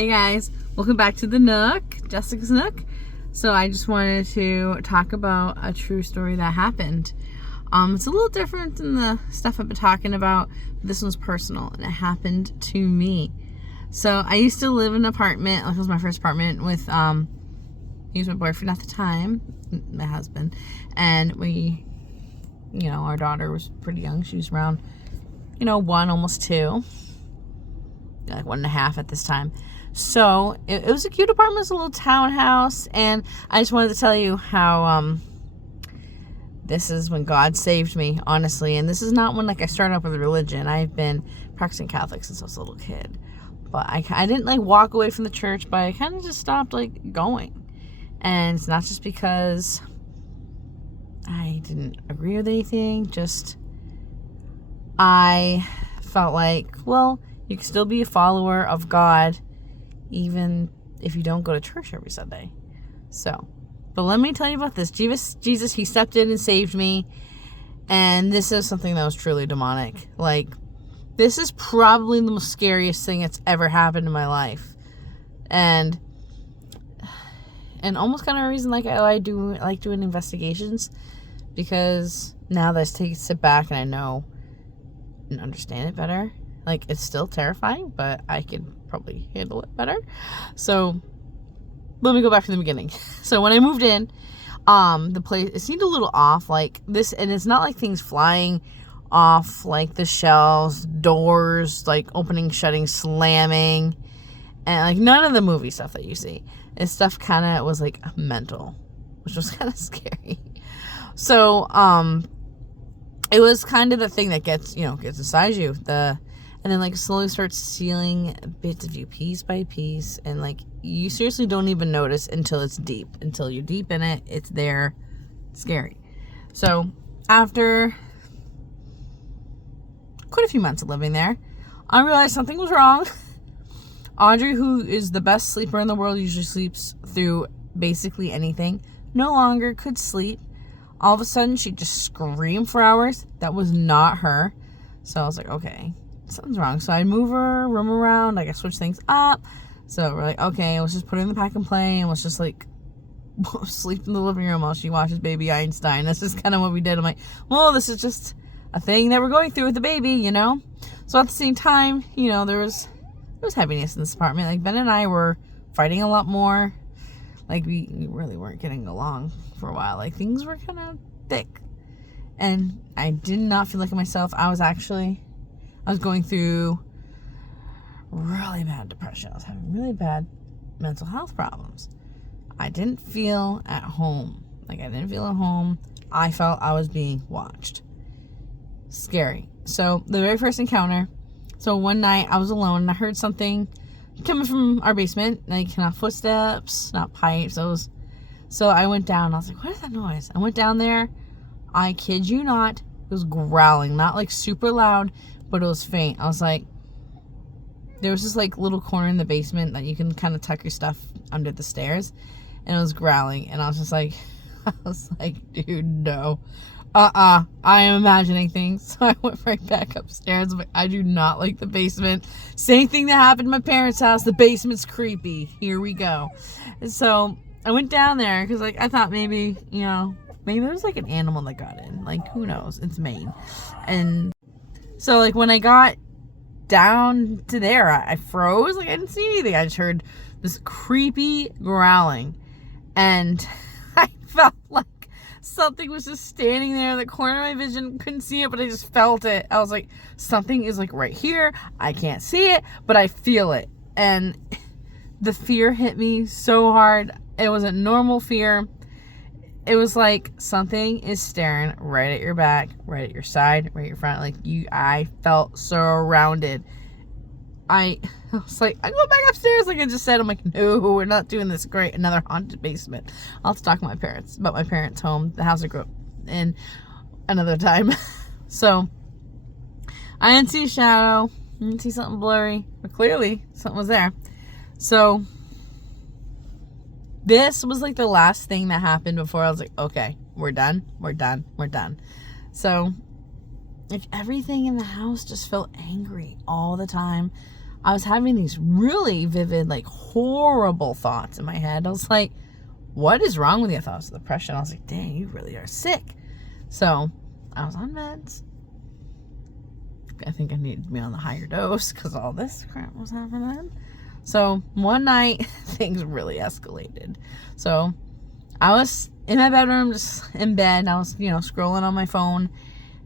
Hey guys, welcome back to the Nook, Jessica's Nook. So I just wanted to talk about a true story that happened. It's a little different than the stuff I've been talking about. This one's personal and it happened to me. So I used to live in an apartment, like it was my first apartment with, he was my boyfriend at the time, my husband, and we, our daughter was pretty young. She was around, 1, almost 2, like 1.5 at this time. So it was a cute apartment. It was a little townhouse, and I just wanted to tell you how this is when God saved me, honestly. And this is not when I started up with religion. I've been practicing Catholic since I was a little kid, but I didn't walk away from the church, but I kind of just stopped going. And it's not just because I didn't agree with anything, just I felt like, well, you can still be a follower of God even if you don't go to church every Sunday. So, but let me tell you about this. Jesus, he stepped in and saved me. And this is something that was truly demonic. This is probably the most scariest thing that's ever happened in my life. And almost kind of a reason I do like doing investigations, because now that I sit back and I know and understand it better, it's still terrifying, but I can probably handle it better. So let me go back to the beginning. So when I moved in, the place, it seemed a little off, this, and it's not things flying off the shelves, doors opening, shutting, slamming, and none of the movie stuff that you see. This stuff kind of was mental, which was kind of scary. So it was kind of the thing that gets inside you, and then slowly starts sealing bits of you piece by piece, and you seriously don't even notice until it's deep. Until you're deep in it, it's there. It's scary. So after quite a few months of living there, I realized something was wrong. Audrey, who is the best sleeper in the world, usually sleeps through basically anything, no longer could sleep. All of a sudden, she'd just scream for hours. That was not her. So I was like, okay, something's wrong. So I move her room around. I switch things up. So we're okay, let's just put her in the pack and play, and let's just sleep in the living room while she watches Baby Einstein. That's just kind of what we did. I'm like, well, this is just a thing that we're going through with the baby, So at the same time, there was heaviness in this apartment. Ben and I were fighting a lot more. We really weren't getting along for a while. Things were kind of thick. And I did not feel like myself. I was going through really bad depression. I was having really bad mental health problems. I didn't feel at home. I didn't feel at home. I felt I was being watched. Scary. So the very first encounter, so one night I was alone and I heard something coming from our basement, not footsteps, not pipes. So I went down. I was like, what is that noise? I went down there. I kid you not, it was growling, not super loud, but it was faint. I was like, there was this little corner in the basement that you can kind of tuck your stuff under the stairs, and it was growling, and I was just like, dude, no. I am imagining things. So I went right back upstairs. I'm like, I do not like the basement. Same thing that happened in my parents' house. The basement's creepy. Here we go. And so I went down there because I thought maybe there was an animal that got in. Who knows? It's Maine. And so when I got down to there, I froze. I didn't see anything. I just heard this creepy growling, and I felt something was just standing there in the corner of my vision. Couldn't see it, but I just felt it. I was like, something is right here. I can't see it, but I feel it. And the fear hit me so hard. It wasn't normal fear. It was something is staring right at your back, right at your side, right at your front. I felt surrounded. I was I go back upstairs I just said. I'm no, we're not doing this. Great, another haunted basement. I'll have to talk to my parents about my parents' home, the house I grew up in, another time. So I didn't see a shadow. I didn't see something blurry, but clearly something was there. So this was the last thing that happened before I was okay, we're done. So everything in the house just felt angry all the time. I was having these really vivid, like horrible thoughts in my head. I was like, what is wrong with you? I thought it was depression. I was like, dang, you really are sick. So I was on meds. I think I needed to be on the higher dose because all this crap was happening. So one night, things really escalated. So I was in my bedroom, just in bed. I was, scrolling on my phone.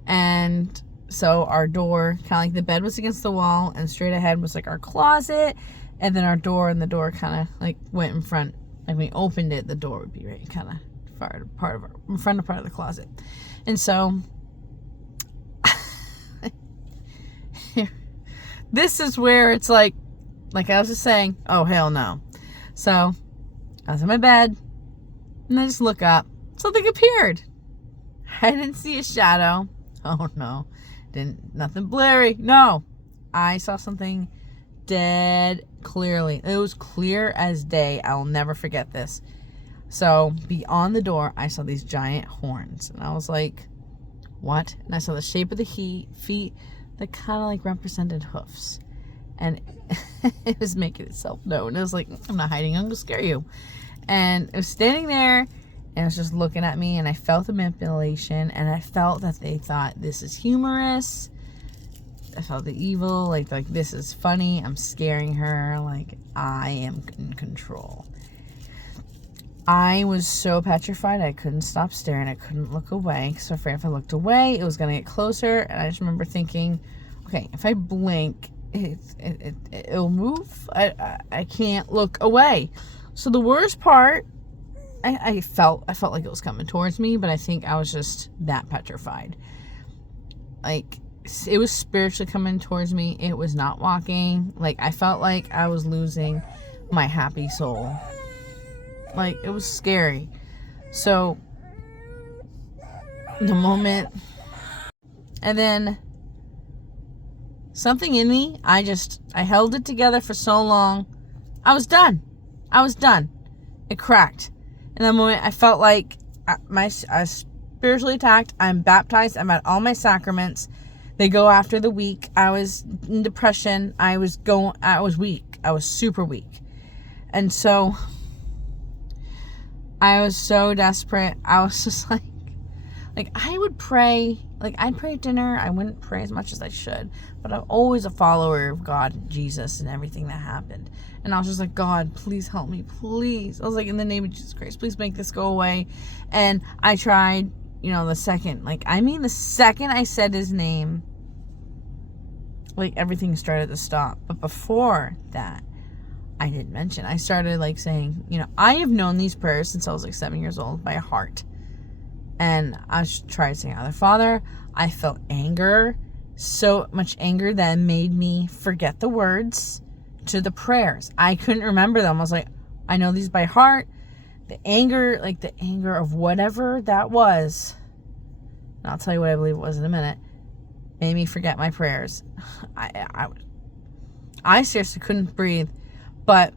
And so our door, kind of like the bed was against the wall, and straight ahead was like our closet. And then our door, and the door kind of like went in front. Like when we opened it, the door would be right kind of in front of part of the closet. And so this is where it's like I was just saying, oh, hell no. So I was in my bed, and I just look up. Something appeared. I didn't see a shadow. Oh, no. Nothing blurry. No. I saw something dead clearly. It was clear as day. I will never forget this. So beyond the door, I saw these giant horns. And I was like, what? And I saw the shape of the feet that kind of like represented hoofs. And it was making itself known. It was like, I'm not hiding. I'm going to scare you. And it was standing there, and it was just looking at me, and I felt the manipulation, and I felt that they thought this is humorous. I felt the evil, like this is funny. I'm scaring her. Like, I am in control. I was so petrified. I couldn't stop staring. I couldn't look away. Because I was afraid if I looked away, it was going to get closer. And I just remember thinking, okay, if I blink, it'll move. I can't look away. So the worst part, I felt like it was coming towards me, but I think I was just that petrified. Like, it was spiritually coming towards me. It was not walking. Like, I felt like I was losing my happy soul. Like, it was scary. So the moment, and then something in me, I held it together for so long. I was done. It cracked. In that moment, I felt like I was spiritually attacked. I'm baptized. I'm at all my sacraments. They go after the week. I was in depression. I was weak. I was super weak. And so I was so desperate. I was just like I would pray. Like, I'd pray at dinner. I wouldn't pray as much as I should. But I'm always a follower of God and Jesus and everything that happened. And I was just like, God, please help me. Please. I was like, in the name of Jesus Christ, please make this go away. And I tried, the second I said his name, like, everything started to stop. But before that, I didn't mention. I started, like, saying, I have known these prayers since I was, like, 7 years old by heart. And I tried saying, Our Father. I felt anger, so much anger that made me forget the words to the prayers. I couldn't remember them. I was like, I know these by heart. The anger of whatever that was, and I'll tell you what I believe it was in a minute, made me forget my prayers. I seriously couldn't breathe, but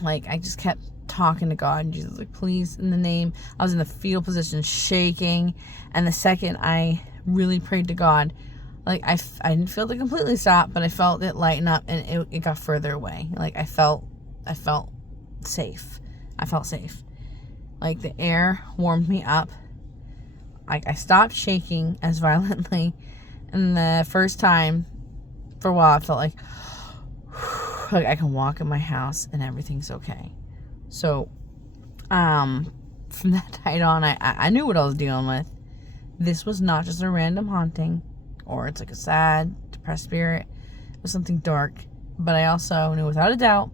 like, I just kept talking to God, and Jesus was like, please, in the name. I was in the fetal position, shaking, and the second I really prayed to God, like, I didn't feel it completely stop, but I felt it lighten up, and it got further away. Like, I felt safe. I felt safe. Like, the air warmed me up. Like, I stopped shaking as violently, and the first time for a while, I felt like I can walk in my house and everything's okay. So, from that night on, I knew what I was dealing with. This was not just a random haunting, or it's like a sad, depressed spirit. It was something dark. But I also knew without a doubt,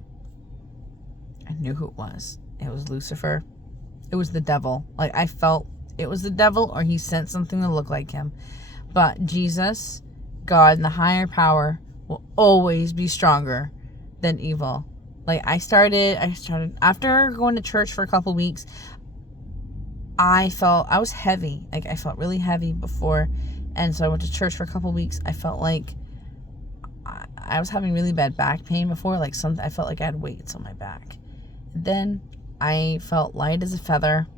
I knew who it was. It was Lucifer. It was the devil. Like, I felt it was the devil, or he sent something to look like him. But Jesus, God, and the higher power will always be stronger than evil. Like, I started after going to church for a couple weeks, I was heavy. Like, I felt really heavy before. And so I went to church for a couple weeks. I felt like I was having really bad back pain before. Like, I felt like I had weights on my back. Then I felt light as a feather.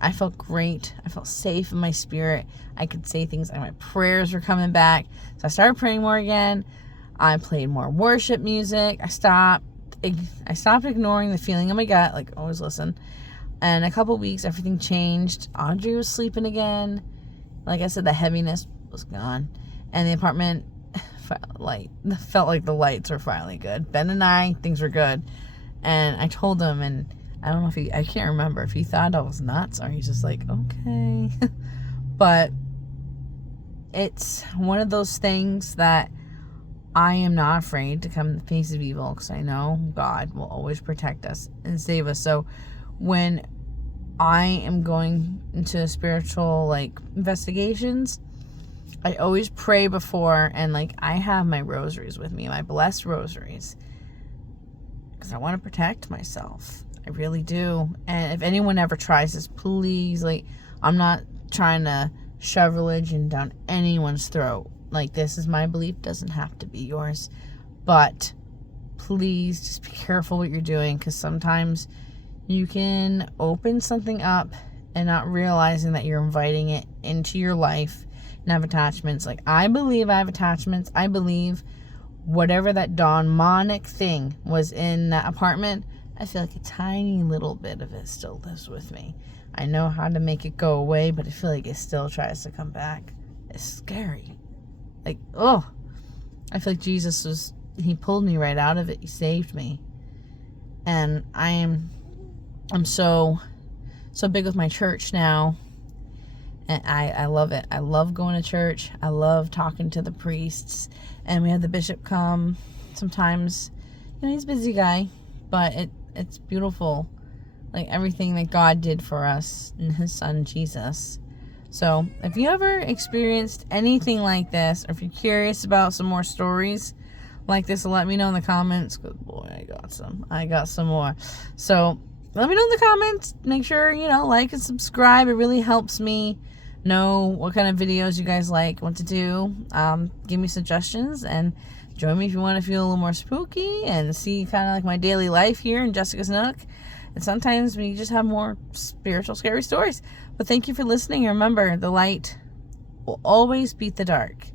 I felt great. I felt safe in my spirit. I could say things, like my prayers were coming back. So I started praying more again. I played more worship music. I stopped ignoring the feeling in my gut, like always listen. And a couple weeks, everything changed. Audrey was sleeping again. Like I said, the heaviness was gone. And the apartment felt like the lights were finally good. Ben and I, things were good. And I told him, and I don't know I can't remember if he thought I was nuts or he's just like, okay. But it's one of those things that I am not afraid to come in the face of evil, because I know God will always protect us and save us. So when I am going into spiritual investigations, I always pray before, and I have my rosaries with me, my blessed rosaries, because I want to protect myself. I really do. And if anyone ever tries this, please, I'm not trying to shove religion down anyone's throat. This is my belief, doesn't have to be yours. But please just be careful what you're doing, because sometimes you can open something up and not realizing that you're inviting it into your life and have attachments. I believe I have attachments. I believe whatever that demonic thing was in that apartment, I feel like a tiny little bit of it still lives with me. I know how to make it go away, but I feel like it still tries to come back. It's scary. I feel like he pulled me right out of it. He saved me. And I'm so big with my church now. And I love it. I love going to church. I love talking to the priests. And we have the bishop come sometimes. He's a busy guy, but it's beautiful. Everything that God did for us and his son, Jesus. So if you ever experienced anything like this, or if you're curious about some more stories like this, let me know in the comments. Because boy, I got some more. So let me know in the comments. Make sure, like and subscribe. It really helps me know what kind of videos you guys like, what to do. Give me suggestions, and join me if you want to feel a little more spooky and see kind of my daily life here in Jessica's Nook. And sometimes we just have more spiritual, scary stories. But thank you for listening. Remember, the light will always beat the dark.